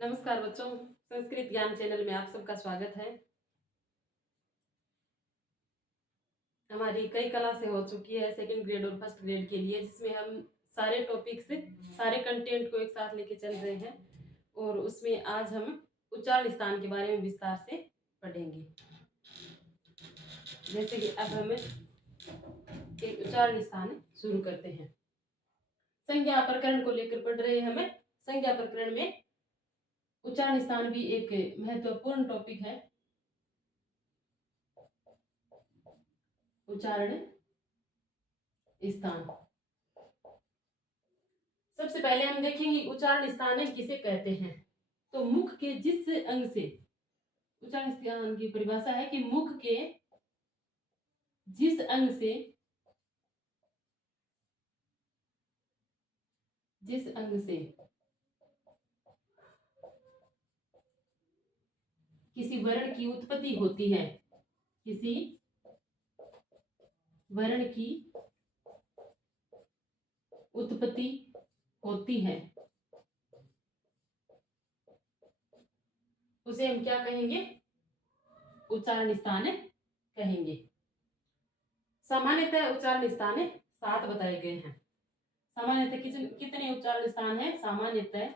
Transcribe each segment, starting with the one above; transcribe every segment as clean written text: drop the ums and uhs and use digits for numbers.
नमस्कार बच्चों, संस्कृत ज्ञान चैनल में आप सबका स्वागत है। हमारी कई क्लासें हो चुकी है सेकंड ग्रेड और फर्स्ट ग्रेड के लिए, जिसमें हम सारे टॉपिक्स सारे कंटेंट को एक साथ लेके चल रहे हैं और उसमें आज हम उच्चारण स्थान के बारे में विस्तार से पढ़ेंगे। जैसे कि अब हम एक उच्चारण स्थान शुरू करते हैं। संज्ञा प्रकरण को लेकर पढ़ रहे हैं। हमें संज्ञा प्रकरण में उच्चारण स्थान भी एक महत्वपूर्ण टॉपिक है। उच्चारण स्थान, सबसे पहले हम देखेंगे उच्चारण स्थान किसे कहते हैं। तो मुख के जिस अंग से, उच्चारण स्थान की परिभाषा है कि मुख के जिस अंग से किसी वर्ण की उत्पत्ति होती है, किसी वर्ण की उत्पत्ति होती है, उसे हम क्या कहेंगे? उच्चारण स्थान कहेंगे। सामान्यतः उच्चारण स्थान 7 बताए गए हैं। सामान्यतः कितने उच्चारण स्थान है? सामान्यतः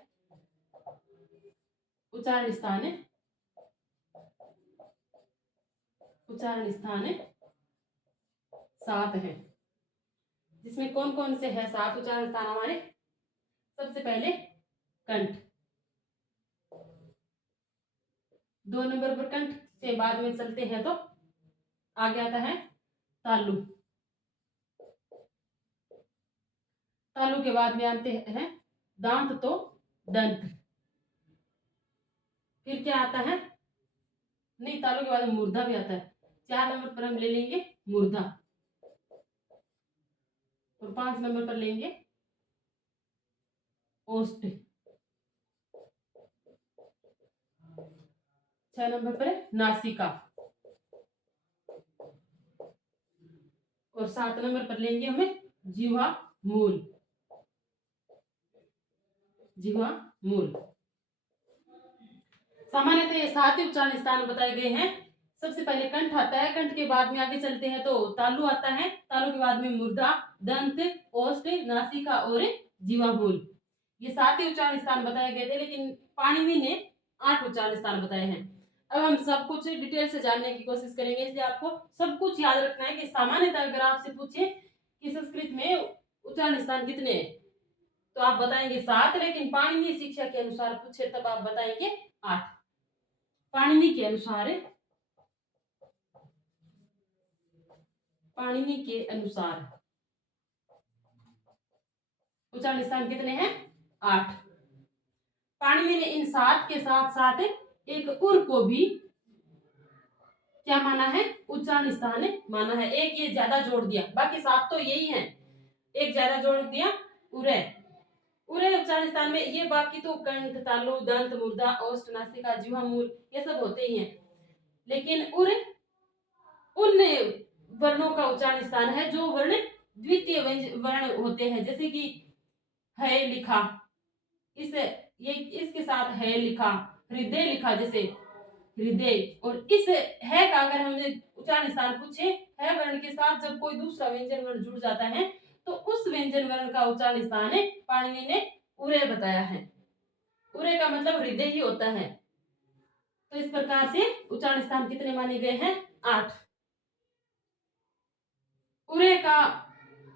उच्चारण स्थान 7 है। जिसमें कौन कौन से है 7 उच्चारण स्थान हमारे? सबसे पहले कंठ, 2 नंबर पर कंठ से बाद में चलते हैं तो आगे आता है तालु, तालु के बाद में आते हैं दांत तो दंत, फिर क्या आता है? नहीं, तालु के बाद में मूर्धा भी आता है। 4 नंबर पर हम ले लेंगे मूर्धा और 5 नंबर पर लेंगे ओष्ठ, 6 नंबर पर नासिका और 7 नंबर पर लेंगे हमें जिह्वा मूल। सामान्यतः ये 7 उच्चारण स्थान बताए गए हैं। सबसे पहले कंठ आता है, कंठ के बाद में आगे चलते हैं तो तालु आता है, तालु के बाद में मूर्धा, दंत, ओष्ठ, नासिका और जिह्वा मूल। ये 7 ही उच्चारण स्थान बताए गए थे, लेकिन पाणिनि ने 8 उच्चारण स्थान बताए हैं। अब हम सब कुछ डिटेल से जानने की कोशिश करेंगे, इसलिए आपको सब कुछ याद रखना है कि सामान्यतः अगर आपसे पूछे कि संस्कृत में उच्चारण स्थान कितने हैं तो आप बताएंगे 7, लेकिन पाणिनि शिक्षा के अनुसार पूछे तब आप बताएंगे 8। पाणिनि के अनुसार उच्चारण स्थान कितने हैं? 8। पाणिनि ने इन 7 के साथ साथ एक उर को भी क्या माना है? उच्चारण स्थान माना है। एक ये ज्यादा जोड़ दिया, बाकी 7 तो यही हैं, एक ज्यादा जोड़ दिया उरे। उरे उच्चारण स्थान में ये बाकी तो कंठ, तालु, दंत, मूर्धा, ओष्ठ, नासिका, जिह्वा मूल ये सब होते ही हैं, लेकिन उर उन वर्णों का उच्चारण स्थान है जो वर्ण द्वितीय वर्ण होते हैं, जैसे कि है लिखा, इसके साथ है लिखा, हृदय लिखा, जैसे हृदय। और इस है का अगर हमने उच्चारण स्थान पूछे, है वर्ण के साथ जब कोई दूसरा व्यंजन वर्ण जुड़ जाता है तो उस व्यंजन वर्ण का उच्चारण स्थान पाणिनि ने उरे बताया है। उरे का मतलब हृदय ही होता है। तो इस प्रकार से उच्चारण स्थान कितने माने गए हैं? 8। उरे का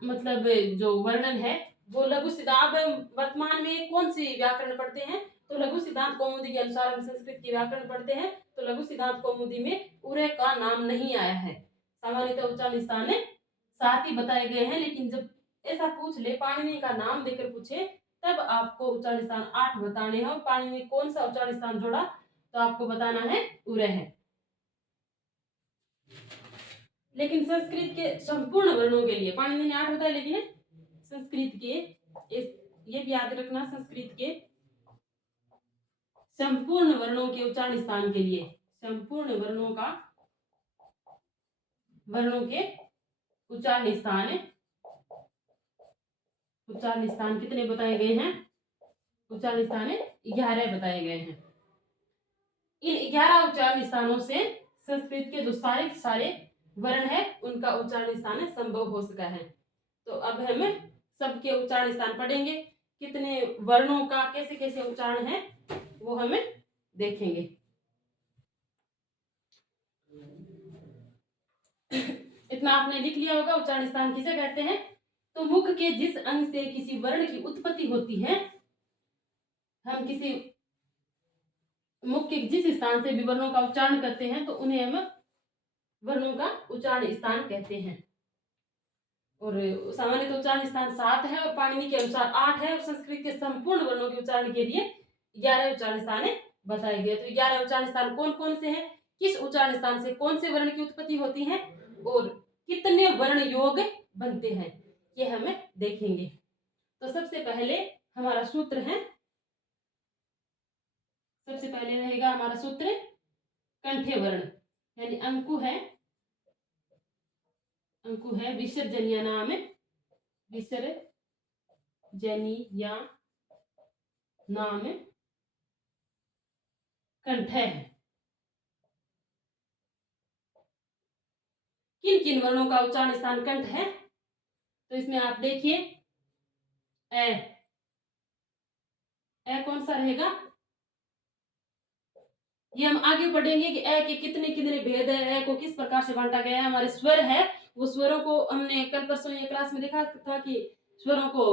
मतलब जो वर्णन है वो लघु सिद्धांत, वर्तमान में कौन सी व्याकरण पढ़ते हैं तो लघु सिद्धांत कौमुदी के अनुसार हम संस्कृत की व्याकरण पढ़ते हैं, तो लघु सिद्धांत कौमुदी में उरे का नाम नहीं आया है। सामान्यतः उच्चारण स्थान 7 ही बताए गए हैं, लेकिन जब ऐसा पूछ ले, पाणिनि का नाम देकर पूछे, तब आपको उच्चारण स्थान 8 बताने हैं और पाणिनि कौन सा उच्चारण स्थान जोड़ा तो आपको बताना है उरे है। लेकिन संस्कृत के संपूर्ण वर्णों के लिए पाणिनि ने 8 बताया, लेकिन संस्कृत के ये भी याद रखना, संस्कृत के संपूर्ण वर्णों के उच्चारण स्थान के लिए, संपूर्ण वर्णों के उच्चारण स्थान कितने बताए गए हैं? उच्चारण स्थान 11 बताए गए हैं। इन 11 उच्चारण स्थानों से संस्कृत के जो सारे वर्ण है उनका उच्चारण स्थान संभव हो सका है। तो अब हम सबके उच्चारण स्थान पढ़ेंगे, कितने वर्णों का कैसे कैसे उच्चारण है वो हमें देखेंगे। इतना आपने लिख लिया होगा उच्चारण स्थान किसे कहते हैं। तो मुख के जिस अंग से किसी वर्ण की उत्पत्ति होती है, हम किसी मुख के जिस स्थान से भी वर्णों का उच्चारण करते हैं तो उन्हें हम वर्णों का उच्चारण स्थान कहते हैं। और सामान्य तो उच्चारण स्थान 7 है और पाणिनि के अनुसार 8 है और संस्कृत के संपूर्ण वर्णों के उच्चारण के लिए 11 उच्चारण स्थान बताए गए। तो 11 उच्चारण स्थान कौन कौन से हैं, किस उच्चारण स्थान से कौन से वर्ण की उत्पत्ति होती है और कितने वर्ण योग बनते हैं, ये हमें देखेंगे। तो सबसे पहले हमारा सूत्र है, सबसे पहले रहेगा हमारा सूत्र कंठे वर्ण, यानी अंकु है विसर्जनीय नाम, विसर्जनीय नाम कंठ है। किन किन वर्णों का उच्चारण स्थान कंठ है, तो इसमें आप देखिए ए कौन सा रहेगा, ये हम आगे पढ़ेंगे कि ए के कितने कितने भेद है, ए को किस प्रकार से बांटा गया है। हमारे स्वर है, वो स्वरों को हमने कल परसों ये क्लास में देखा था कि स्वरों को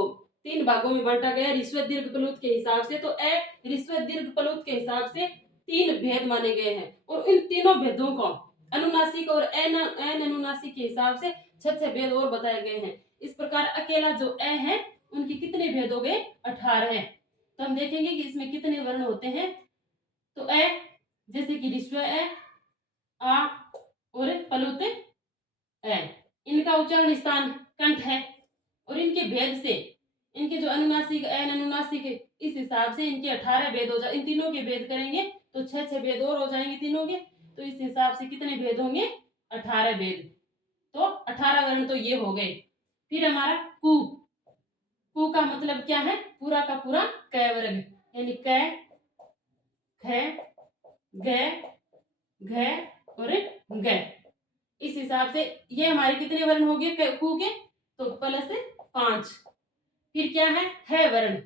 3 भागों में बांटा गया ऋस्व दीर्घ प्लुत के हिसाब से। तो ए ऋस्व दीर्घ प्लुत के हिसाब से 3 भेद माने गए हैं और इन तीनों भेदों को अनुनासिक और अनुनासिक के हिसाब से 6 भेद और बताए गए हैं। इस प्रकार अकेला जो ए है उनके कितने भेद हो गए, 18 है। तो हम देखेंगे कि इसमें कितने वर्ण होते हैं। तो ए जैसे कि ऋस्व ए, आ और प्लुत ए, इनका उच्चारण स्थान कंठ है और इनके भेद से इनके जो अनुनासिक अनुनासिक इस हिसाब से इनके 18 भेद हो जाए। इन तीनों के भेद करेंगे तो 6 भेद और हो जाएंगे तीनों के। तो इस हिसाब से कितने भेद होंगे, 18 भेद। तो 18 वर्ण तो ये हो गए। फिर हमारा कु का मतलब क्या है, पूरा का पूरा क वर्ग, यानी क ख घ और ग। इस हिसाब से ये हमारे कितने वर्ण हो गए कु के, तो +5। फिर क्या है वर्ण,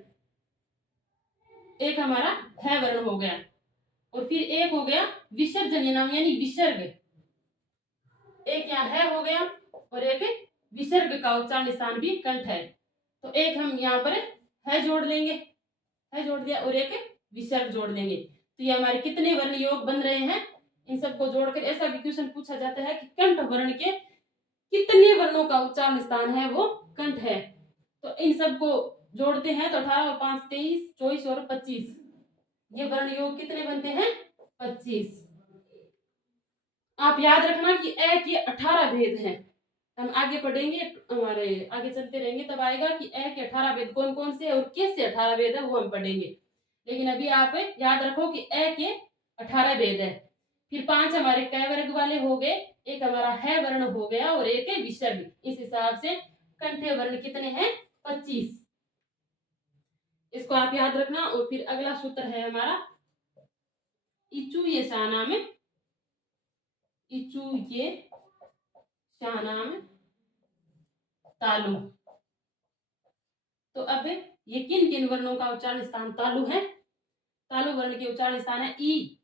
एक हमारा है वर्ण हो गया और फिर एक हो गया विसर्जनीय नाम यानी विसर्ग। एक यहाँ है हो गया और एक विसर्ग का उच्चारण स्थान भी कंठ है। तो एक हम यहाँ पर है जोड़ लेंगे, है जोड़ दिया और एक विसर्ग जोड़ लेंगे। तो ये हमारे कितने वर्ण योग बन रहे हैं, इन सबको जोड़कर ऐसा भी क्वेश्चन पूछा जाता है कि कंठ वर्ण के कितने वर्णों का उच्चारण स्थान है वो कंठ है। तो इन सबको जोड़ते हैं तो 18 और 5 23, 24 और 25, ये वर्ण योग कितने बनते हैं, 25। आप याद रखना कि ए के 18 भेद हैं। हम आगे पढ़ेंगे, हमारे आगे चलते रहेंगे तब आएगा कि ए के 18 भेद कौन कौन से और कैसे 18 भेद है वो हम पढ़ेंगे। लेकिन अभी आप याद रखो कि ए के 18 भेद है। फिर 5 हमारे क वर्ग वाले हो गए, एक हमारा है वर्ण हो गया और एक है विसर्ग। इस हिसाब से कंठे वर्ण कितने हैं, 25। इसको आप याद रखना। और फिर अगला सूत्र है हमारा इचु ये शानाम, इचु ये शानाम तालु। तो अब ये किन किन वर्णों का उच्चारण स्थान तालु है, तालु वर्ण के उच्चारण स्थान है ई।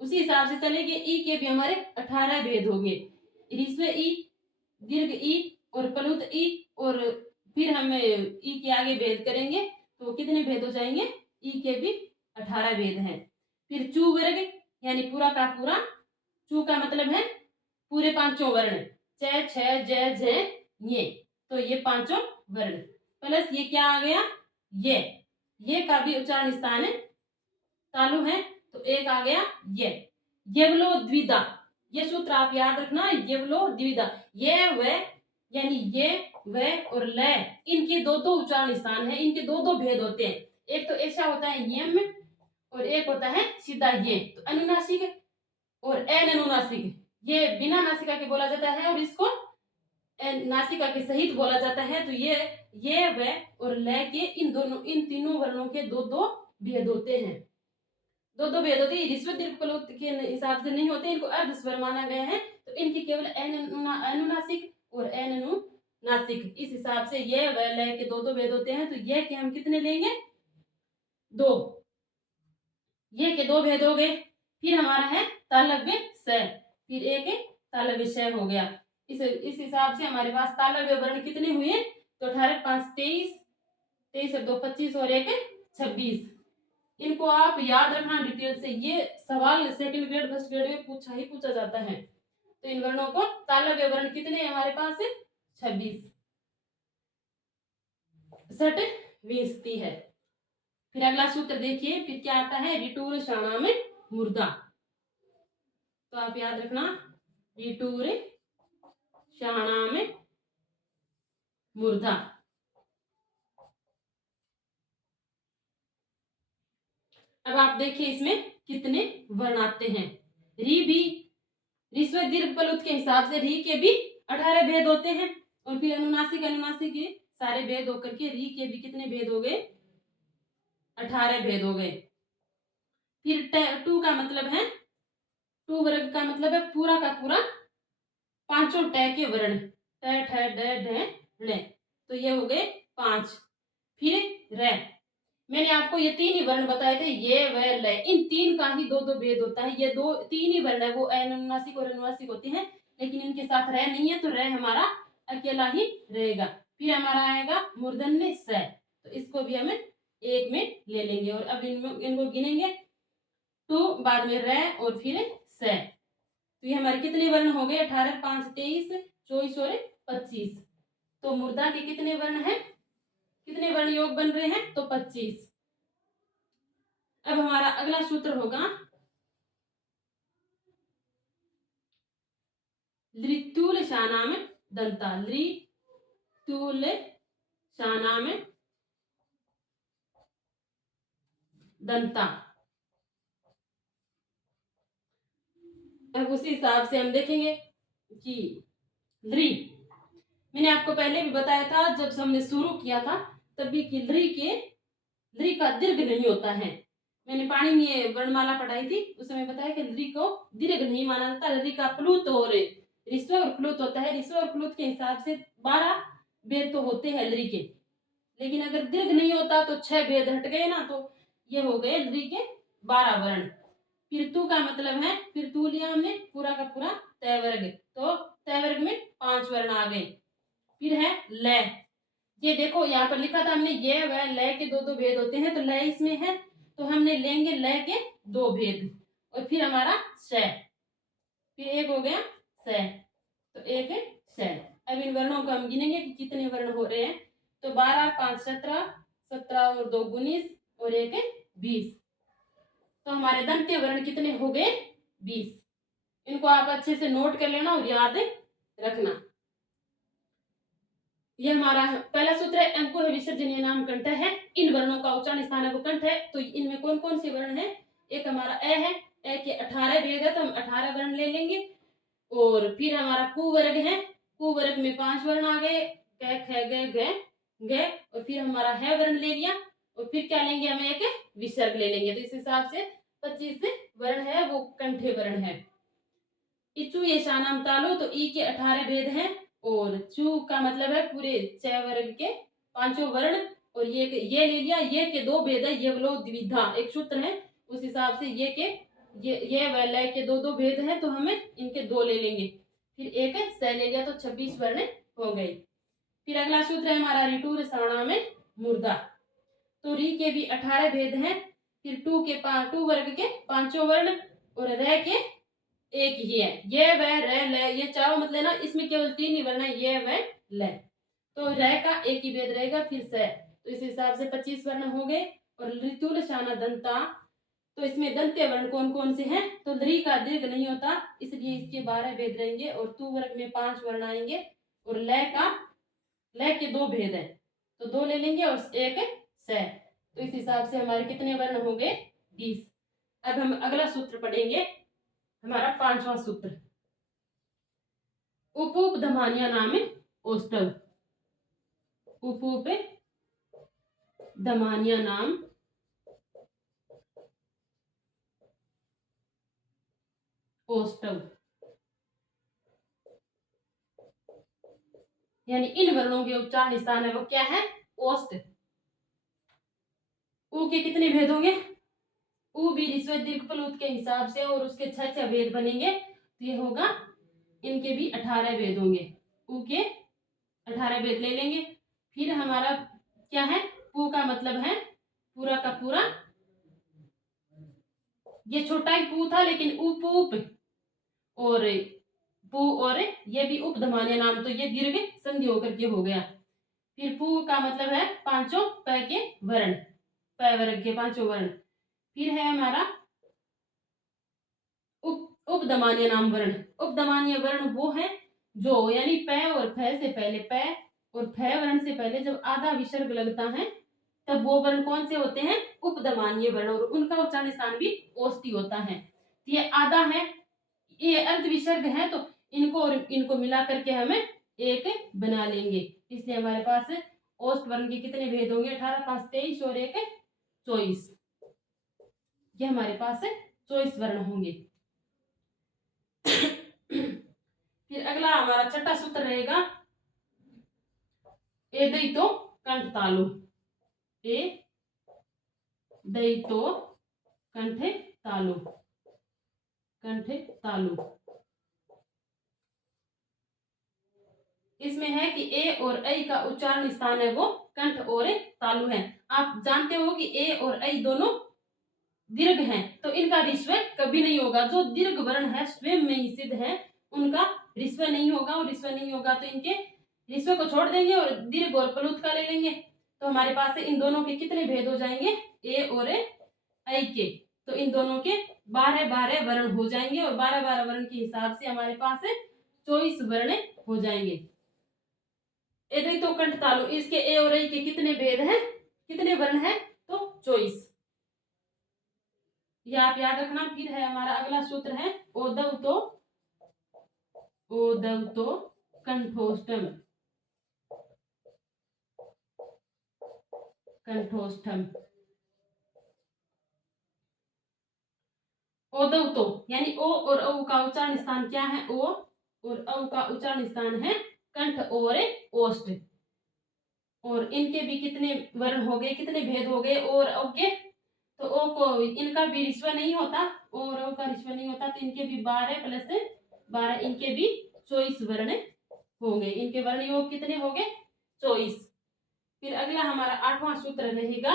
उसी हिसाब से चलेंगे, ई के भी हमारे 18 भेद हो गए, ऋस्व ई, दीर्घ ई और प्लुत ई। और फिर हम ई के आगे भेद करेंगे तो कितने भेद हो जाएंगे, ई के भी 18 भेद हैं। फिर चू वर्ग यानी पूरा का पूरा, चू का मतलब है पूरे 5 वर्ण, च छ ज झ ये, तो ये 5 वर्ण प्लस ये क्या आ गया, ये का भी उच्चारण स्थान है तालु है। तो एक आ गया ये यवलो द्विधा, ये सूत्र आप याद रखना, यवलो द्विधा, ये व यानी ये व और ल, इनके दो उच्चारण स्थान है, इनके दो भेद होते हैं। एक तो ऐसा होता है यम और एक होता है सीधा ये। तो अनुनासिक और अनुनासिक ये बिना नासिका के बोला जाता है और इसको नासिका के सहित बोला जाता है, तो ये व और ल के इन तीनों वर्णों के दो दो भेद होते हैं। दो दो भेद होते हैं। ऋस्व दीर्घ प्लुत के हिसाब से नहीं होते, इनको अर्ध स्वर माना गया है, तो इनके केवल अनुनासिक और अनुनासिक इस हिसाब से ये व ल के दो दो भेद होते हैं। तो ये के हम कितने लेंगे? 2। ये के 2 भेद हो गए। फिर हमारा है तालव्य स, फिर एक तालव्य श हो गया। इस हिसाब से हमारे पास तालव्य वर्ण कितने हुए? तो 18 5 23, 23 और 2 25 और 1 26। इनको आप याद रखना डिटेल से, ये सवाल सेकंड ग्रेड फर्स्ट ग्रेड में पूछा जाता है। तो इन वर्णों को तालव्य वर्ण कितने हमारे पास है? 26 60 20 है। फिर अगला सूत्र देखिए, फिर क्या आता है? रिटूर शाणा में मुर्दा। तो आप याद रखना, रिटूर शाणा में मुर्दा। अब आप देखिए इसमें कितने वर्ण आते हैं। री भी ऋस्व दीर्घ प्लुत के हिसाब से री के भी 18 भेद होते हैं, और फिर अनुनासिक के सारे भेद होकर के री के भी कितने भेद हो गए? 18 भेद हो गए। फिर टू का मतलब है, टू वर्ग का मतलब है पूरा का पूरा पांचों ट के वर्ण, ट ठ ड ढ ण, तो ये हो गए 5। फिर र, मैंने आपको ये 3 ही वर्ण बताए थे, ये व ल, इन 3 का ही दो दो भेद होता है। ये 3 ही वर्ण है, वो अनुनासिक और अनुनासिक होते हैं, लेकिन इनके साथ र नहीं है, तो र हमारा अकेला ही रहेगा। फिर हमारा आएगा मूर्धन्य स, तो इसको भी हमें एक में ले लेंगे, और अब इनको गिनेंगे। 2 बाद में र और फिर स, तो ये हमारे कितने वर्ण हो गए? 18 5 23 24 और 25। तो मुर्दा के कितने वर्ण हैं? कितने वर्ण योग बन रहे हैं? तो 25। अब हमारा अगला सूत्र होगा लृतूल शाना में दंता। लृतूल शाना में दंता। अब उसी हिसाब से हम देखेंगे कि लृ, मैंने आपको पहले भी बताया था जब हमने शुरू किया था तभी कि लृ का दीर्घ नहीं होता है। मैंने पाणिनीय वर्णमाला पढ़ाई थी, उस समय बताया कि लृ को दीर्घ नहीं माना जाता। लृ का प्लुत और ऋस्व और प्लुत होता है। ऋस्व और प्लुत के हिसाब से 12 भेद तो होते हैं लृ के, लेकिन अगर दीर्घ नहीं होता तो 6 भेद हट गए ना, तो ये हो गए लृ के 12 वर्ण। फिर तू का मतलब है, फिर तू लिया हमने पूरा का पूरा तय वर्ग, तो तय वर्ग में 5 वर्ण आ गए। फिर है ल, ये देखो यहाँ पर लिखा था हमने ये व ल के दो दो भेद होते हैं, तो ल इसमें है, तो हमने लेंगे ल के 2 भेद, और फिर हमारा श, फिर एक हो गया स, तो एक है श। अब इन वर्णों को हम गिनेंगे कि कितने वर्ण हो रहे हैं। तो 12 5 17, 17 और 2 19 और एक है 20। तो हमारे दंत्य वर्ण कितने हो गए? 20। इनको आप अच्छे से नोट कर लेना और याद रखना। ये हमारा पहला सूत्र है, अंको है विसर्जनीय नाम कंठ है। इन वर्णों का उच्चारण स्थान है वो कंठ है। तो इनमें कौन कौन से वर्ण है? एक हमारा ए है, ए के 18 भेद है, तो हम 18 वर्ण ले लेंगे। और फिर हमारा कु वर्ग है, कु वर्ग में 5 वर्ण आ गए, क ख ग और फिर हमारा है वर्ण ले लिया, और फिर क्या लेंगे? हमें एक विसर्ग ले लेंगे। तो इस हिसाब से 25 वर्ण है वो कंठे वर्ण है। इचु ये शानाम तालु, तो ई के 18 भेद हैं, और चू का मतलब है पूरे 6 वर्ग के 5 वर्ण, और ये ले लिया, ये के 2 भेद है, ये बोलो द्विधा एक सूत्र है, उस हिसाब से ये व ल के 2 भेद हैं, तो हमें इनके 2 ले लेंगे। फिर एक स ले लिया, तो 26 वर्ण हो गए। फिर अगला सूत्र है हमारा ऋटूर साणा में मुर्दा। तो री के भी 18 भेद हैं, फिर टू वर्ग के 5 वर्ण, और र के एक ही है, ये व र ल, ये चारों मत लेना, इसमें केवल 3 ही वर्ण है, ये व ल, तो र का एक ही भेद रहेगा। फिर स, तो इस हिसाब से 25 वर्ण हो गए। और ऋतुल शाना दंता, तो इसमें दंत्य वर्ण कौन कौन से हैं? तो लृ का दीर्घ नहीं होता, इसलिए इसके 12 भेद रहेंगे, और तू वर्ग में 5 वर्ण आएंगे, और ल के 2 भेद है, तो 2 ले लेंगे, और एक स, तो इस हिसाब से हमारे कितने वर्ण हो गए? 20। अब हम अगला सूत्र पढ़ेंगे, हमारा 5वां सूत्र, उपधमानिया नाम ओष्ठव, उप दमानिया नाम ओष्ठव। यानी इन वर्णों के उच्चारण स्थान है वो क्या है? ओष्ठ। उ के कितने भेद होंगे? उ भी ऋस्व दीर्घ प्लुत के हिसाब से और उसके 6 भेद बनेंगे, तो ये होगा इनके भी 18 भेद होंगे। उ के 18 भेद ले लेंगे। फिर हमारा क्या है? पू का मतलब है पूरा का पूरा, ये छोटा ही पू था लेकिन उप उप और पू और ये भी उपधमान्य नाम, तो ये दीर्घ संधि होकर के हो गया। फिर पू का मतलब है पांचों प के वर्ण, प वर्ग के पांचों वर्ण। फिर है हमारा उपदमानीय नाम वर्ण। उपदमानीय वर्ण वो है जो यानी प और फ से पहले, प और फ वर्ण से पहले जब आधा विसर्ग लगता है तब वो वर्ण कौन से होते हैं? उपदमानीय वर्ण, और उनका उच्चारण स्थान भी ओष्ठी होता है। ये आधा है, ये अर्ध विसर्ग है, तो इनको और इनको मिला करके हमें एक बना लेंगे। इसलिए हमारे पास ओष्ठ वर्ण के कितने भेद होंगे? 18, 5, 23 और 1 24। ये हमारे पास 24 वर्ण होंगे। फिर अगला हमारा छठा सूत्र रहेगा ए दई तो कंठ तालु। ए दई तो कंठ तालु, कंठ तालु। इसमें है कि ए और ऐ का उच्चारण स्थान है वो कंठ और तालु है। आप जानते हो कि ए और ऐ दोनों दीर्घ हैं, तो इनका ऋस्व कभी नहीं होगा। जो दीर्घ वर्ण है स्वयं में ही सिद्ध है, उनका ऋस्व नहीं होगा, और ऋस्व नहीं होगा तो इनके ऋस्व को छोड़ देंगे और दीर्घ और प्लुत का ले लेंगे। तो हमारे पास इन दोनों के कितने भेद हो जाएंगे? ए और ऐ के। तो इन दोनों के 12-12 वर्ण हो जाएंगे, और 12-12 वर्ण के हिसाब से हमारे पास 24 वर्ण हो जाएंगे। ए तो कंठ तालु, इसके ए और ऐ के कितने भेद हैं? कितने वर्ण हैं? तो 24। ये आप याद रखना। फिर है हमारा अगला सूत्र है ओदव तो कंठोष्ठम, कंठोष्ठम। ओदव तो यानी ओ और औ का उच्चारण स्थान क्या है? ओ और औ का उच्चारण स्थान है कंठ और ओष्ठ। और इनके भी कितने वर्ण हो गए? कितने भेद हो गए? और औ के, तो ओ को इनका भी ऋस्व नहीं होता, और औ का ऋस्व नहीं होता, तो इनके भी 12 + 12, इनके भी 24 वर्ण होंगे। इनके वर्ण योग कितने हो गए? 24। फिर अगला हमारा 8वां सूत्र रहेगा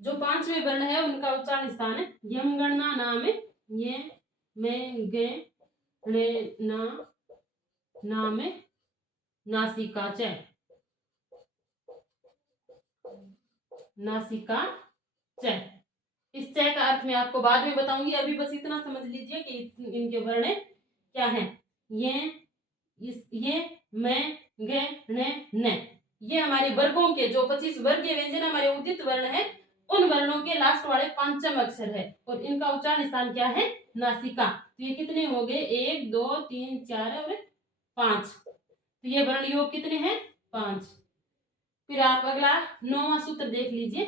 जो 5वें वर्ण है उनका उच्चारण स्थान है यम गणना नाम, ये में गे णे ना नाम नासिका च, नासिका च। इस च का अर्थ मैं आपको बाद में बताऊंगी, अभी बस इतना समझ लीजिए कि इनके वर्ण क्या है। ये मैं गे ने न, ये हमारे वर्गों के जो 25 वर्गीय व्यंजन हमारे उदित वर्ण है, उन वर्णों के लास्ट वाले 5वें अक्षर है, और इनका उच्चारण स्थान क्या है? नासिका। तो ये कितने हो गए? 1 2 3 4 और 5। तो ये वर्ण योग कितने हैं? 5। फिर आप अगला 9वां सूत्र देख लीजिए।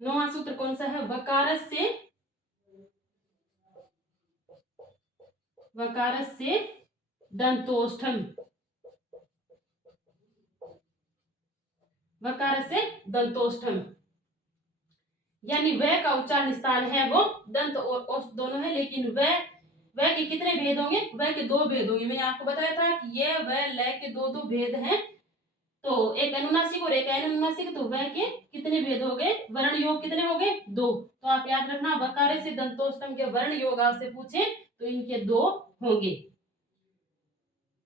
9वां सूत्र कौन सा है? वकारस्य दंतोष्ठम, वकारस्य दंतोष्ठम। यानी वह का उच्चारण स्थान है वो दंत और ओष्ठ दोनों है, लेकिन वह के कितने भेद होंगे? वह के 2 भेद होंगे। मैंने आपको बताया था कि ये वह ल के 2 भेद हैं, तो एक अनुनासिक और एक अनुनासिक, तो वह के कितने भेद हो गए? वर्ण योग कितने हो गए? 2। तो आप याद रखना, वकार से दंतोष्ठम के वर्ण योग आपसे पूछे तो इनके 2 होंगे।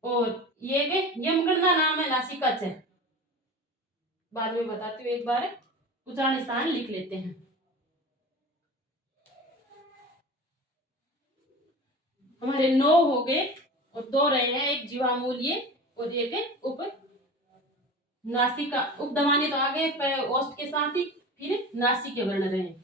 और ये यमगणना नाम है नासिका च, बाद में बताती हूँ, एक बार उच्चारण स्थान लिख लेते हैं। हमारे 9 हो गए और 2 रहे हैं, एक जीवामूल्य और एक उप नासिका। उपदमानी तो आ गए ओष्ठ के साथ ही, फिर नासिक के वर्ण रहे।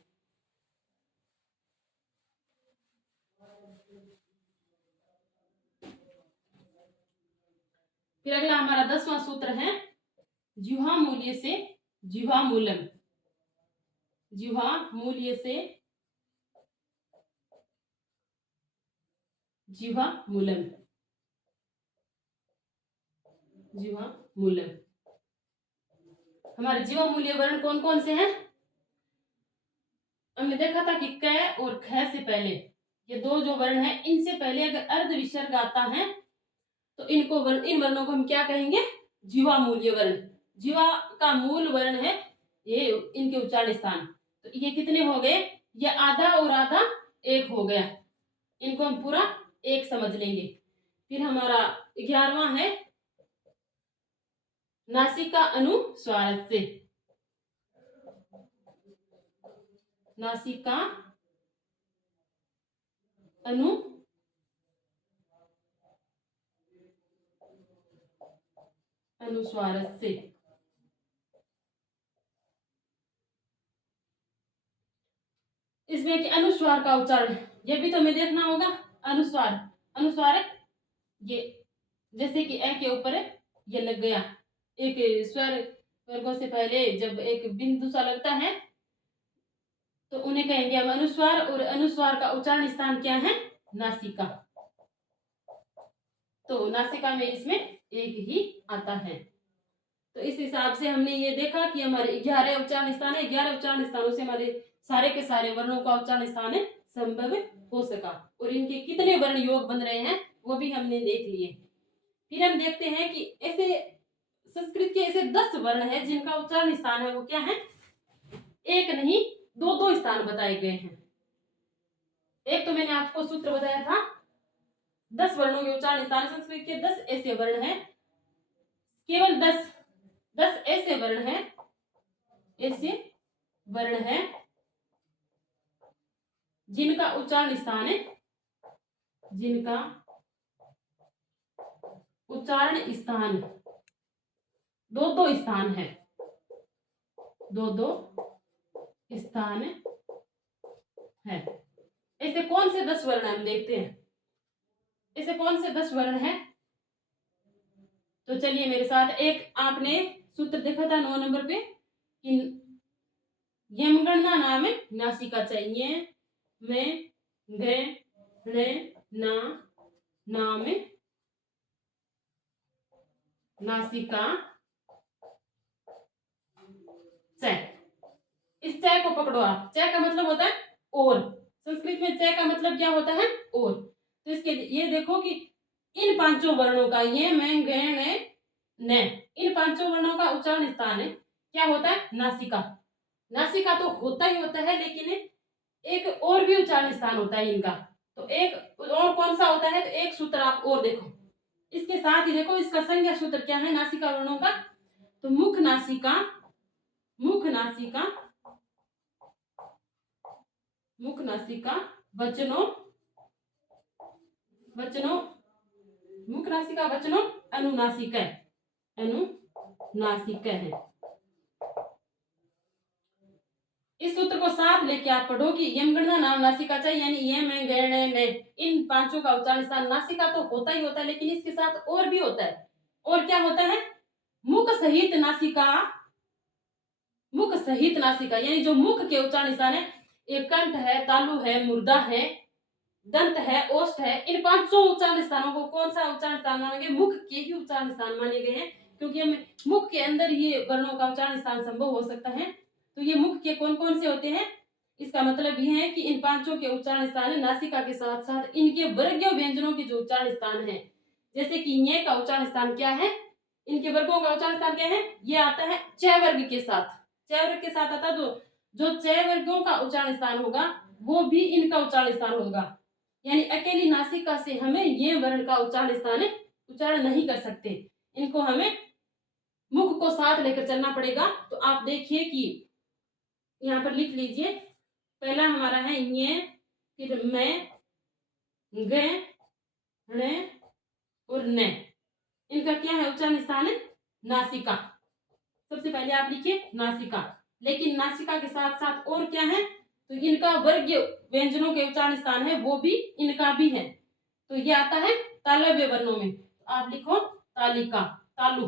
फिर अगला हमारा 10वां सूत्र है जिह्वा मूल्य से जिह्वा मूलम। जिह्वा मूल्य से जिह्वा मूलम। जिह्वा मूलम। हमारे जिह्वा मूल्य वर्ण कौन कौन से हैं? हमने देखा था कि क और ख से पहले ये दो जो वर्ण है, इनसे पहले अगर अर्ध विसर्ग आता है तो इन वर्णों को हम क्या कहेंगे? जिह्वा मूल्य वर्ण। जिह्वा का मूल वर्ण है ये, इनके उच्चारण स्थान। तो ये कितने हो गए? ये आधा और आधा एक हो गया। इनको हम पूरा एक समझ लेंगे। फिर हमारा 11वां है नासिका अनुस्वार से। नासिका अनुस्वार से। इसमें कि अनुस्वार का उच्चारण ये भी तो हमें देखना होगा। अनुस्वार ये जैसे कि ए के ऊपर ये लग गया, एक स्वर वर्गों से पहले जब एक बिंदु सा लगता है तो उन्हें कहेंगे हम अनुस्वार। और अनुस्वार का उच्चारण स्थान क्या है? नासिका। तो नासिका में इसमें एक ही आता है। तो इस हिसाब से हमने ये देखा कि हमारे 11 उच्चारण स्थान है। 11 उच्चारण स्थानों से हमारे सारे के सारे वर्णों का उच्चारण स्थान संभव हो सका। और इनके कितने वर्ण योग बन रहे हैं वो भी हमने देख लिए। फिर हम देखते हैं कि ऐसे संस्कृत के ऐसे 10 वर्ण है जिनका उच्चारण स्थान है वो क्या है? एक नहीं, दो स्थान बताए गए हैं। एक तो मैंने आपको सूत्र बताया था 10 वर्णों के उच्चारण स्थान। संस्कृत के 10 ऐसे वर्ण हैं, केवल 10 ऐसे वर्ण हैं, जिनका उच्चारण स्थान है, जिनका उच्चारण स्थान दो स्थान है। दो स्थान है। ऐसे कौन से 10 वर्ण हम देखते हैं? ऐसे कौन से 10 वर्ण हैं? तो चलिए मेरे साथ, एक आपने सूत्र देखा था 9 नंबर पे कि यमगणना नाम नासिका चाहिए में गे ना नाम नासिका च। इस च को पकड़ो आप। च का मतलब होता है और। संस्कृत में च का मतलब क्या होता है? और। तो इसके ये देखो कि इन 5 वर्णों का ये में गे न इन 5 वर्णों का उच्चारण स्थान है क्या होता है? नासिका। नासिका तो होता ही होता है, लेकिन एक और भी उच्चारण स्थान होता है इनका। तो एक और कौन सा होता है? तो एक सूत्र आप और देखो, इसके साथ ही देखो इसका संज्ञा सूत्र क्या है नासिका वर्णों का? तो मुख नासिका वचनों मुख नासिका वचनों अनुनासिक है। इस सूत्र को साथ लेके आप पढ़ो कि यमगणना नाम नासिका चाहिए, यानी ये में गण ने इन 5 का उच्चारण स्थान नासिका तो होता ही होता है, लेकिन इसके साथ और भी होता है। और क्या होता है? मुख सहित नासिका, यानी जो मुख के उच्चारण स्थान है, एक कंठ है, तालु है, मुर्दा है, दंत है, ओष्ठ है। इन 5 उच्चारण स्थानों को कौन सा उच्चारण स्थान मानेंगे? मुख के ही उच्चारण स्थान माने गए हैं, क्योंकि हमें मुख के अंदर ही वर्णों का उच्चारण स्थान संभव हो सकता है। तो ये मुख के कौन कौन से होते हैं? इसका मतलब यह है कि इन 5 के उच्चारण स्थान है नासिका के साथ साथ इनके वर्गीय व्यंजनों के जो उच्चारण स्थान है, जैसे कि ये का उच्चारण स्थान क्या है? इनके वर्गों का उच्चारण स्थान क्या है? ये आता है च वर्ग के साथ। च वर्ग के साथ आता तो जो च वर्गों का उच्चारण स्थान होगा वो भी इनका उच्चारण स्थान होगा। यानी अकेली नासिका से हमें ये वर्ण का उच्चारण नहीं कर सकते, इनको हमें मुख को साथ लेकर चलना पड़ेगा। तो आप देखिए कि यहाँ पर लिख लीजिए, पहला हमारा है ये, फिर मैं, ग, ण और न। इनका क्या है उच्चारण स्थान? नासिका। सबसे पहले आप लिखिए नासिका। लेकिन नासिका के साथ साथ और क्या है? तो इनका वर्गीय व्यंजनों के उच्चारण स्थान है वो भी इनका भी है। तो ये आता है तालव्य वर्णों में। आप लिखो तालिका, तालु।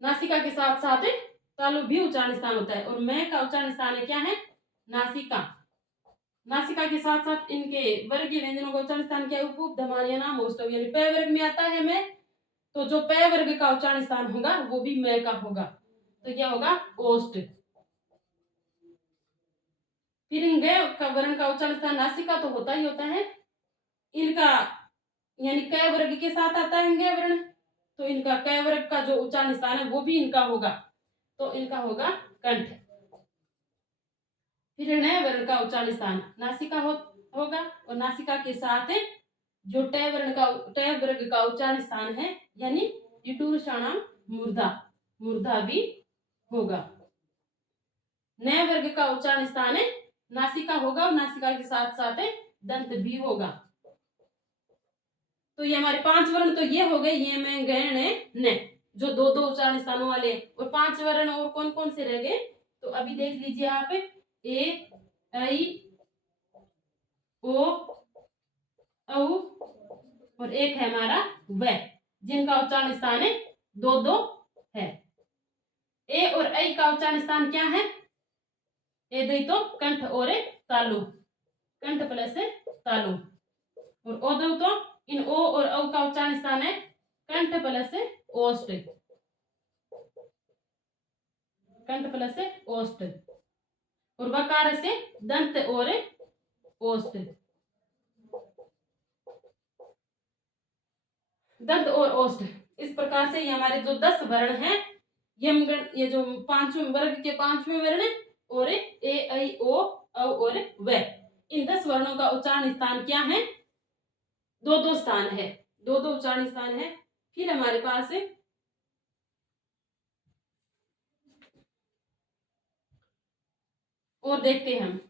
नासिका के साथ साथ तालु भी उच्चारण स्थान होता है। और मैं का उच्चारण स्थान क्या है? नासिका। नासिका के साथ साथ इनके वर्गीय व्यंजनों का उच्चारण स्थान क्या है? उप धमान या नाम औष्ठव, यानी प वर्ग में आता है मैं, तो जो प वर्ग का उच्चारण स्थान होगा वो भी मैं का होगा, तो क्या होगा? ओष्ठ। फिर इन ग का वर्ण का उच्चारण स्थान नासिका तो होता ही होता है, इनका यानी क वर्ग के साथ आता है ग वर्ण, तो इनका क वर्ग का जो उच्चारण स्थान है वो भी इनका होगा, तो इनका होगा कंठ। फिर ण वर्ण का उच्चारण स्थान नासिका होगा, और नासिका के साथ जो ट वर्ग का उच्चारण स्थान है यानी ईटूरषाणाम मूर्धा, मूर्धा भी होगा। न वर्ग का उच्चारण स्थान है नासिका होगा, और नासिका के साथ साथ दंत भी होगा। तो ये हमारे 5 वर्ण तो ये हो गए, ये में गण न, जो दो दो उच्चारण स्थानों वाले, और 5 वर्ण और कौन कौन से रह गए? तो अभी देख लीजिए आप, ए, ऐ, ओ, औ, और एक है हमारा व, जिनका उच्चारण स्थान है दो दो है। ए और ऐ का उच्चारण स्थान क्या है? ए दई तो कंठ और तालु, कंठ प्लस तालु। और ओ दो तो इन ओ और औ का उच्चारण स्थान है कंठ प्लस ओष्ठ, कंठ प्लस ओष्ठ। और वकार से दंत और ओष्ठ, दंत और ओष्ठ। इस प्रकार से ये हमारे जो 10 वर्ण हैं, ये जो 5वें वर्ग के 5वें वर्ण और ए, ऐ, ओ, औ और व, इन 10 वर्णों का उच्चारण स्थान क्या है? दो दो स्थान है, दो दो उच्चारण स्थान है। फिर हमारे पास और देखते हैं हम,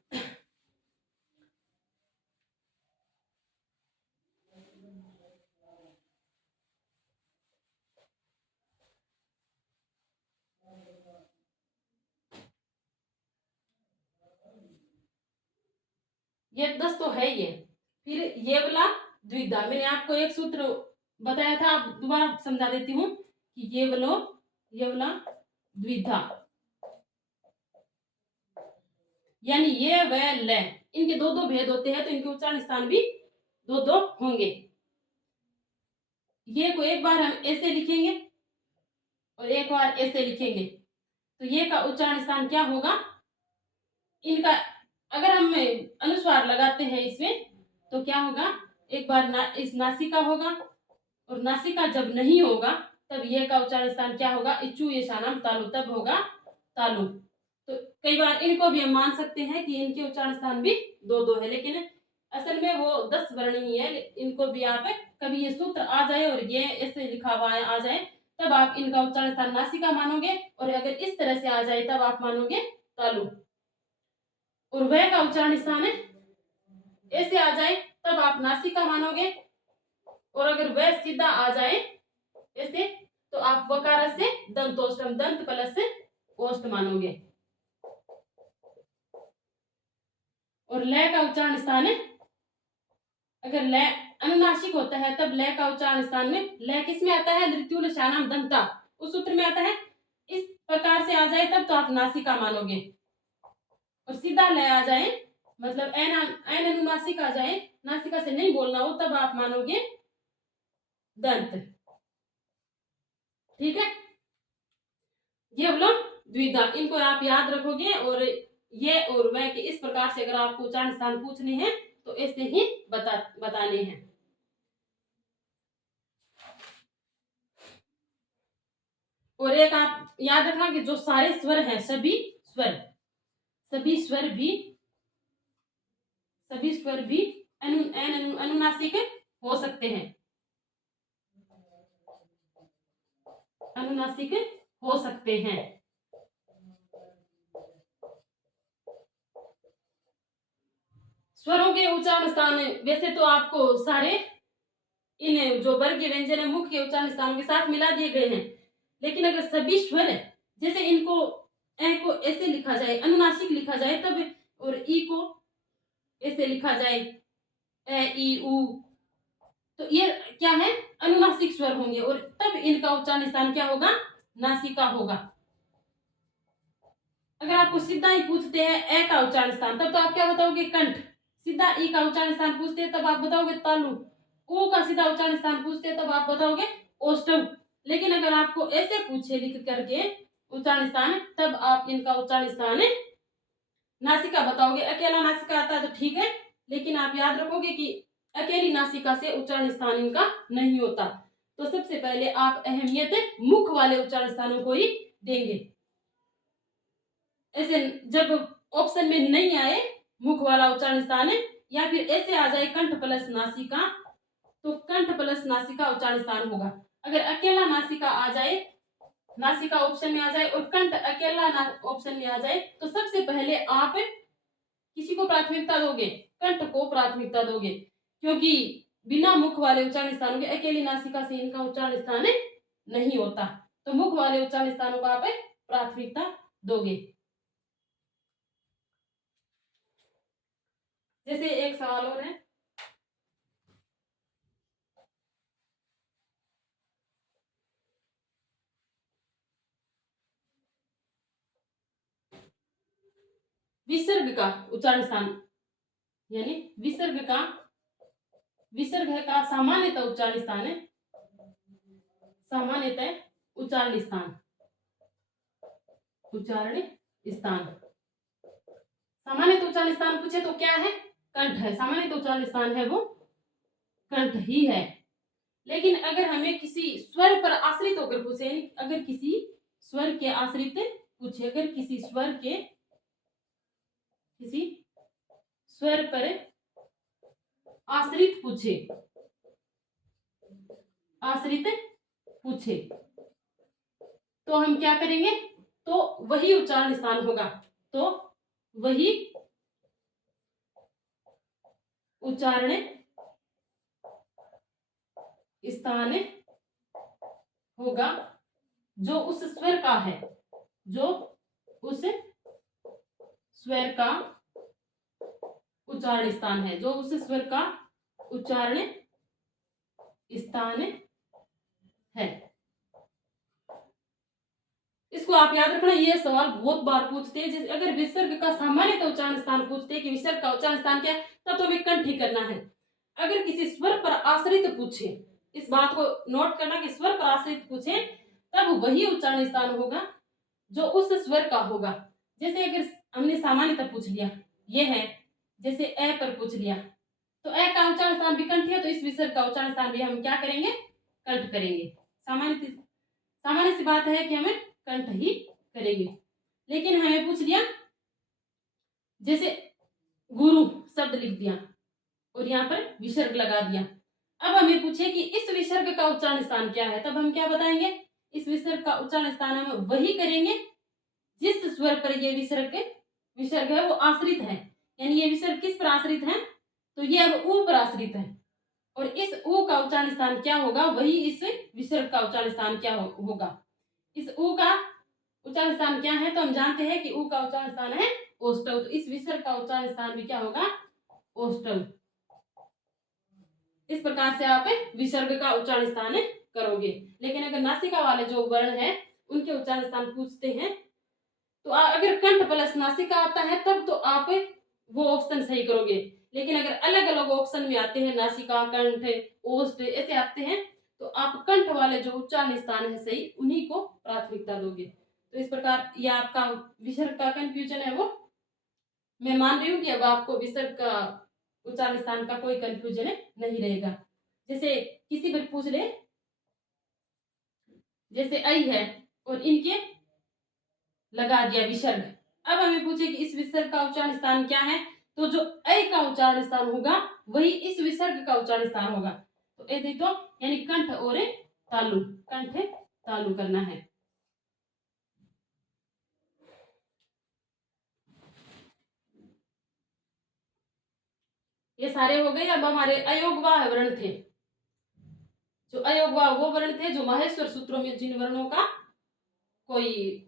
ये 10 तो है ये। फिर ये वाला द्विधा, मैंने आपको एक सूत्र बताया था, आप दोबारा समझा देती हूँ कि ये वाला द्विधा, यानी ये व ल, इनके दो दो भेद होते हैं, तो इनके उच्चारण स्थान भी दो दो होंगे। ये को एक बार हम ऐसे लिखेंगे और एक बार ऐसे लिखेंगे, तो ये का उच्चारण स्थान क्या होगा? इनका अगर हम अनुस्वार लगाते हैं इसमें तो क्या होगा? एक बार इस नासिका होगा, और नासिका जब नहीं होगा तब ये का उच्चारण स्थान क्या होगा? इच्चू ये शानाम तालु, तब होगा तालु। तो कई बार इनको भी हम मान सकते हैं कि इनके उच्चारण स्थान भी दो दो है, लेकिन असल में वो 10 वर्ण ही है। इनको भी आप कभी ये सूत्र आ जाए और ये ऐसे लिखा हुआ आ जाए तब आप इनका उच्चारण स्थान नासिका मानोगे, और अगर इस तरह से आ जाए तब आप मानोगे तालु। और वह का उच्चारण स्थान है ऐसे आ जाए तब आप नासिका मानोगे, और अगर वह सीधा आ जाए ऐसे तो आप वकार से दंतोष्टम, दंत प्लस से ओष्ठ मानोगे। और ल का उच्चारण स्थान है, अगर ल अनुनासिक होता है तब ल का उच्चारण स्थान में ल किस में आता है? नृत्युल शानाम दंता, उस सूत्र में आता है। इस प्रकार से आ जाए तब तो आप नासिका मानोगे, और सीधा ल आ जाए मतलब एन अनुनासिक आ जाए, नासिका से नहीं बोलना हो, तब आप मानोगे दंत। ठीक है, ये बोलो द्विधा, इनको आप याद रखोगे। और ये और वह के इस प्रकार से अगर आपको उच्चारण स्थान पूछने हैं तो ऐसे ही बताने हैं। और एक आप याद रखना कि जो सारे स्वर हैं, सभी स्वर भी अनुनासिक हो सकते हैं, अनुनासिक हो सकते हैं। स्वरों के उच्चारण स्थान वैसे तो आपको सारे इन जो वर्गीय व्यंजन है मुख्य उच्चारण स्थानों के साथ मिला दिए गए हैं, लेकिन अगर सभी स्वर जैसे इनको ए को ऐसे लिखा जाए, अनुनासिक लिखा जाए तब, और ई को ऐसे लिखा जाए ए, ई, उ, तो ये क्या है, अनुनासिक स्वर होंगे और तब इनका उच्चारण स्थान क्या होगा, नासिका होगा। अगर आपको सीधा ही पूछते हैं ए का उच्चारण स्थान, तब तो आप क्या बताओगे, कंठ। सीधा ई का उच्चारण स्थान पूछते हैं तब आप बताओगे तालु। ऊ का सीधा उच्चारण स्थान पूछते हैं तब आप बताओगे ओष्ठव। लेकिन अगर आपको ऐसे पूछे लिख करके उच्चारण स्थान, तब आप इनका उच्चारण स्थान नासिका बताओगे। अकेला नासिका आता है तो ठीक है, लेकिन आप याद रखोगे कि अकेली नासिका से उच्चारण स्थान इनका नहीं होता। तो सबसे पहले आप अहमियत मुख वाले उच्चारण स्थानों को ही देंगे। ऐसे जब ऑप्शन में नहीं आए मुख वाला उच्चारण स्थान है, या फिर ऐसे आ जाए कंठ प्लस नासिका, तो कंठ प्लस नासिका उच्चारण स्थान होगा। अगर अकेला नासिका आ जाए, नासिका ऑप्शन में आ जाए और कंठ अकेला ऑप्शन में आ जाए, तो सबसे पहले आप किसी को प्राथमिकता दोगे, कंठ को प्राथमिकता दोगे, क्योंकि बिना मुख वाले उच्चारण स्थानों के अकेली नासिका से इनका उच्चारण स्थान नहीं होता। तो मुख वाले उच्चारण स्थानों को आप प्राथमिकता दोगे। जैसे एक सवाल और है, विसर्ग का उच्चारण स्थान, यानी विसर्ग का सामान्यतः उच्चारण स्थान है, सामान्यतः उच्चारण स्थान, उच्चारण स्थान। सामान्यतः उच्चारण स्थान पूछे तो क्या है, कंठ है। सामान्यतः उच्चारण स्थान है वो कंठ ही है। लेकिन अगर हमें किसी स्वर पर आश्रित होकर पूछे, अगर किसी स्वर के आश्रित पूछे, अगर किसी स्वर पर आश्रित पूछे तो हम क्या करेंगे, तो वही उच्चारण स्थान होगा। तो वही उच्चारण स्थान होगा जो उस स्वर का है, जो उस स्वर का उच्चारण स्थान है, जो उस स्वर का उच्चारण स्थान है। इसको आप याद रखना, ये सवाल बहुत बार पूछते हैं। जैसे अगर विसर्ग का सामान्यतः उच्चारण स्थान पूछते हैं कि विसर्ग का उच्चारण स्थान क्या है, तब तो हमें कंठ ही करना है। अगर किसी स्वर पर आश्रित पूछे, इस बात को नोट करना कि स्वर पर आश्रित पूछे, तब वही उच्चारण स्थान होगा जो उस स्वर का होगा। जैसे अगर हमने सामान्यतः पूछ लिया, ये है, जैसे ए पर पूछ लिया, तो ए का उच्चारण स्थान भी कंठ है, तो इस विसर्ग का उच्चारण स्थान भी हम क्या करेंगे, कंठ करेंगे। सामान्य सी बात है कि हमें कंठ ही करेंगे। लेकिन हमें पूछ लिया, जैसे गुरु शब्द लिख दिया और यहाँ पर विसर्ग लगा दिया, अब हमें पूछे कि इस विसर्ग का उच्चारण स्थान क्या है, तब हम क्या बताएंगे, इस विसर्ग का उच्चारण स्थान हम वही करेंगे जिस स्वर पर ये विसर्ग है वो आश्रित है। यानी ये विसर्ग किस पर आश्रित है, तो ये अब ऊ पर आश्रित है, और इस ऊ का उच्चारण स्थान क्या होगा, वही इस विसर्ग का उच्चारण स्थान क्या होगा। इस ऊ का उच्चारण स्थान क्या है, तो हम जानते हैं कि ऊ का उच्चारण स्थान है ओष्ठव, तो इस विसर्ग का उच्चारण स्थान भी क्या होगा, ओष्ठव। इस प्रकार से आप विसर्ग का उच्चारण स्थान करोगे। लेकिन अगर नासिका वाले जो वर्ण है उनके उच्चारण स्थान पूछते हैं, तो अगर कंठ प्लस नासिका आता है तब तो आप वो ऑप्शन सही करोगे। लेकिन अगर अलग अलग ऑप्शन में आते हैं, नासिका, कंठ, ओष्ठ ऐसे आते हैं, तो आप कंठ वाले जो उच्चारण स्थान है सही, उन्हीं को प्राथमिकता दोगे। तो इस प्रकार ये आपका विसर्ग का कंफ्यूजन है वो मैं मान रही हूँ कि अब आपको विसर्ग का उच्चारण स्थान का कोई कंफ्यूजन नहीं रहेगा। जैसे किसी पर पूछ ले, जैसे ऐ है और इनके लगा दिया विसर्ग, अब हमें पूछे कि इस विसर्ग का उच्चारण स्थान क्या है, तो जो ऐ का उच्चारण स्थान होगा वही इस विसर्ग का उच्चारण स्थान होगा। तो ए देखो, यानी कंठ और तालु, कंठ तालु करना है। ये सारे हो गए। अब हमारे अयोगवाह वर्ण थे, जो अयोगवाह वो वर्ण थे जो माहेश्वर सूत्रों में जिन वर्णों का कोई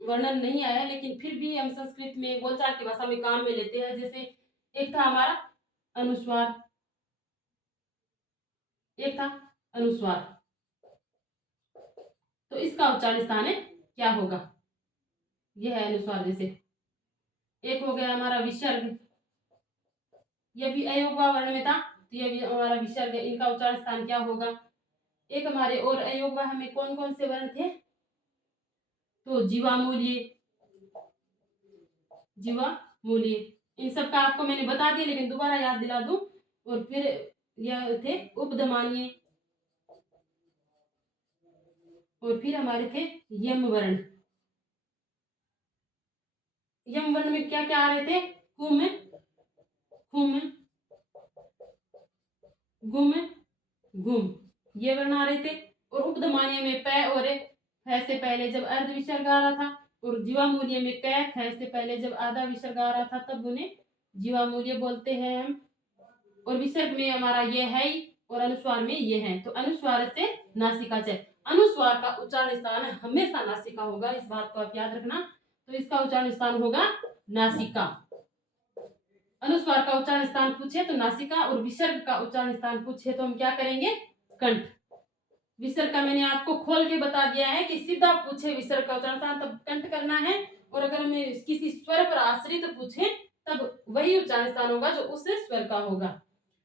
वर्णन नहीं आया, लेकिन फिर भी हम संस्कृत में बोलचाल की भाषा में काम में लेते हैं। जैसे एक था हमारा अनुस्वार, एक था अनुस्वार। तो इसका उच्चारण स्थान है क्या होगा? यह है अनुस्वार। जैसे एक हो गया हमारा विसर्ग, यह भी अयोगवा वर्ण में था, तो यह भी हमारा विसर्ग है। इनका उच्चारण स्थान क्या होगा? एक हमारे और अयोगवा में कौन कौन से वर्ण थे? तो जीवामूल्य, जीवामूल्य, इन सब का आपको मैंने बता दिया, लेकिन दोबारा याद दिला दूं। और फिर यह थे उपधमानीय, और फिर हमारे थे यम वर्ण। यम वर्ण में क्या क्या आ रहे थे? कुम, खुम, गुम, गुम, ये वर्ण आ रहे थे। और उपधमानीय में प और फ से पहले जब अर्ध विसर्ग आ रहा था, और जीवामूल्य में क ख से पहले जब आधा विसर्ग आ रहा था, तब उन्हें जीवामूल्य बोलते हैं हम। और विसर्ग में हमारा ये है ही, और अनुस्वार में ये है। तो अनुस्वार से नासिका से, अनुस्वार का उच्चारण स्थान हमेशा नासिका होगा, इस बात को आप याद रखना। तो इसका उच्चारण स्थान होगा नासिका। अनुस्वार का उच्चारण स्थान पूछे तो नासिका, और विसर्ग का उच्चारण स्थान पूछे तो हम क्या करेंगे? कंठ। विसर्ग का मैंने आपको खोल के बता दिया है कि सीधा पूछे विसर्ग का उच्चारण स्थान तब कंठ करना है, और अगर हमें किसी स्वर पर आश्रित पूछे तब वही उच्चारण स्थान होगा जो उस स्वर का होगा।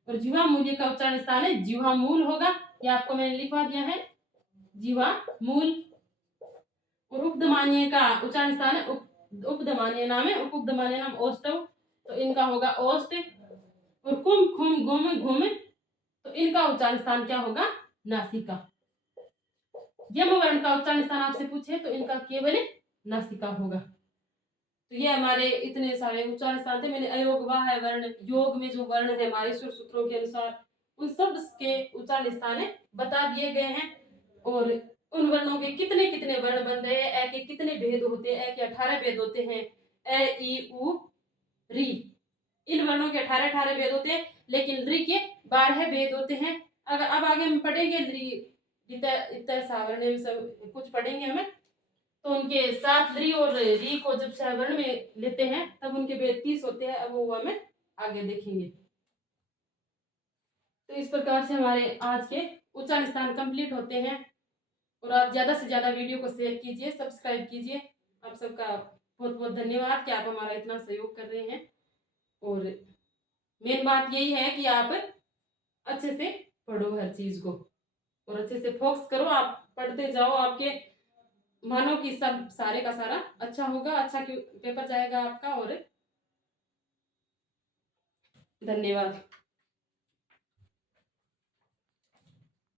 और जीवामूल्य का उच्चारण स्थान है जीवामूल होगा, यह आपको मैंने लिखवा दिया है, जीवामूल। और उपधमानीय का उच्चारण स्थान है उपधमानीय नाम है, उपधमानीय नाम औष्टव, तो इनका होगा औष्ट। और कुम, खुम, गुम, घुम, तो इनका उच्चारण स्थान क्या होगा? नासिका। यम वर्ण का उच्चारण स्थान आपसे पूछे तो इनका केवल नासिका होगा। तो ये हमारे इतने सारे उच्चारण स्थान थे। मैंने अयोग व है वर्ण, योग में जो वर्ण है हमारे स्वर सूत्रों के अनुसार, उन सब के उच्चारण स्थान बता दिए गए हैं। और उन वर्णों के कितने कितने वर्ण बन रहे हैं, ए के कितने भेद होते हैं, ए के 18 भेद होते हैं, ए ई उ री, इन वर्णों के 18 भेद होते हैं, लेकिन री के 12 भेद होते हैं। अगर अब आगे हम पढ़ेंगे री इतना सावर्ण सब कुछ पढ़ेंगे हमें, तो उनके साथ री और री को जब सवर्ण में लेते हैं तब उनके भेद 30 होते हैं। अब वो हमें आगे देखेंगे। तो इस प्रकार से हमारे आज के उच्चारण स्थान कंप्लीट होते हैं। और आप ज्यादा से ज्यादा वीडियो को शेयर कीजिए, सब्सक्राइब कीजिए। आप सबका बहुत बहुत धन्यवाद कि आप हमारा इतना सहयोग कर रहे हैं। और मेन बात यही है कि आप अच्छे से पढ़ो हर चीज को, और अच्छे से फोकस करो, आप पढ़ते जाओ, आपके मानो कि सब सारे का सारा अच्छा होगा, अच्छा पेपर जाएगा आपका। और धन्यवाद।